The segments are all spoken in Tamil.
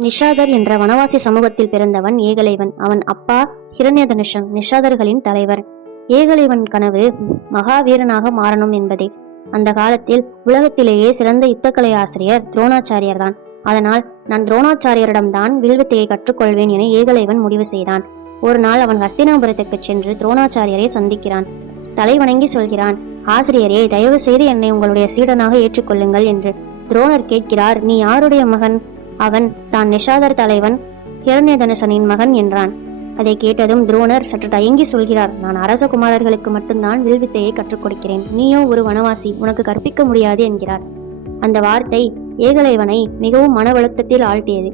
நிஷாதர் என்ற வனவாசி சமூகத்தில் பிறந்தவன் ஏகலைவன். அவன் அப்பா ஹிரண்யதனுஷன் நிஷாதர்களின் தலைவர். ஏகலைவன் கனவு மகாவீரனாக மாறணும் என்பதே. அந்த காலத்தில் உலகத்திலேயே சிறந்த யுத்தக்கலை ஆசிரியர் துரோணாச்சாரியர் தான். அதனால் நான் துரோணாச்சாரியரிடம்தான் வில்வித்தையை கற்றுக்கொள்வேன் என ஏகலைவன் முடிவு செய்தான். ஒரு நாள் அவன் ஹஸ்தினாபுரத்துக்கு சென்று துரோணாச்சாரியரை சந்திக்கிறான். தலை வணங்கி சொல்கிறான், ஆசிரியரே, தயவு செய்து என்னை உங்களுடைய சீடனாக ஏற்றுக்கொள்ளுங்கள் என்று. துரோணர் கேட்கிறார், நீ யாருடைய மகன்? அவன் தான் நிஷாதர் தலைவன் ஹிரண்யதனுசனின் மகன் என்றான். அதை கேட்டதும் துரோணர் சற்று தயங்கி சொல்கிறார், நான் அரசகுமாரர்களுக்கு மட்டும்தான் வில்வித்தையை கற்றுக் கொடுக்கிறேன். நீயோ ஒரு வனவாசி, உனக்கு கற்பிக்க முடியாது என்கிறார். அந்த வார்த்தை ஏகலைவனை மிகவும் மனவழுத்தத்தில் ஆழ்த்தியது.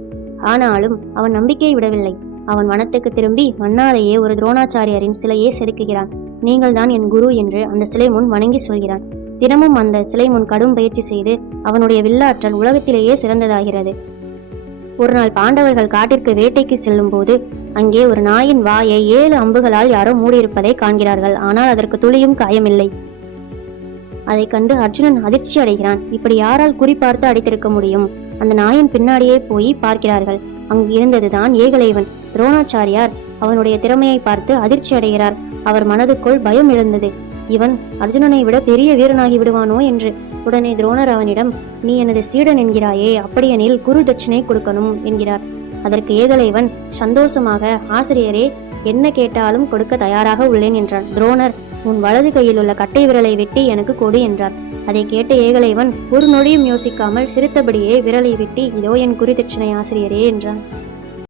ஆனாலும் அவன் நம்பிக்கையை விடவில்லை. அவன் வனத்துக்கு திரும்பி மண்ணாலேயே ஒரு துரோணாச்சாரியரின் சிலையை செதுக்குகிறான். நீங்கள் தான் என் குரு என்று அந்த சிலை முன் வணங்கி சொல்கிறான். தினமும் அந்த சிலை முன் கடும் பயிற்சி செய்து அவனுடைய வில்லாற்றல் உலகத்திலேயே சிறந்ததாகிறது. ஒரு நாள் பாண்டவர்கள் காட்டிற்கு வேட்டைக்கு செல்லும் போது அங்கே ஒரு நாயின் வாயை 7 அம்புகளால் யாரோ மூடியிருப்பதை காண்கிறார்கள். ஆனால் அதற்கு துளியும் காயமில்லை. அதை கண்டு அர்ஜுனன் அதிர்ச்சி அடைகிறான். இப்படி யாரால் குறிப்பார்த்து அடித்திருக்க முடியும்? அந்த நாயின் பின்னாடியே போய் பார்க்கிறார்கள். அங்கு இருந்ததுதான் ஏகலைவன். துரோணாச்சாரியார் அவனுடைய திறமையை பார்த்து அதிர்ச்சி அடைகிறார். அவர் மனதுக்குள் பயம் எழுந்தது. இவன் அர்ஜுனனை விட பெரிய வீரனாகி விடுவானோ என்று. உடனே துரோணர் அவனிடம், நீ எனது சீடன் என்கிறாயே, அப்படியெனில் குரு தட்சிணை கொடுக்கணும் என்கிறார். அதற்கு ஏகலைவன் சந்தோஷமாக, ஆசிரியரே, என்ன கேட்டாலும் கொடுக்க தயாராக உள்ளேன் என்றான். துரோணர், உன் வலது கையில் உள்ள கட்டை விரலை வெட்டி எனக்கு கொடு என்றார். அதை கேட்ட ஏகலைவன் ஒரு நொடியும் யோசிக்காமல் சிரித்தபடியே விரலை வெட்டி, இதோ என் குறி தட்சிணை ஆசிரியரே என்றான்.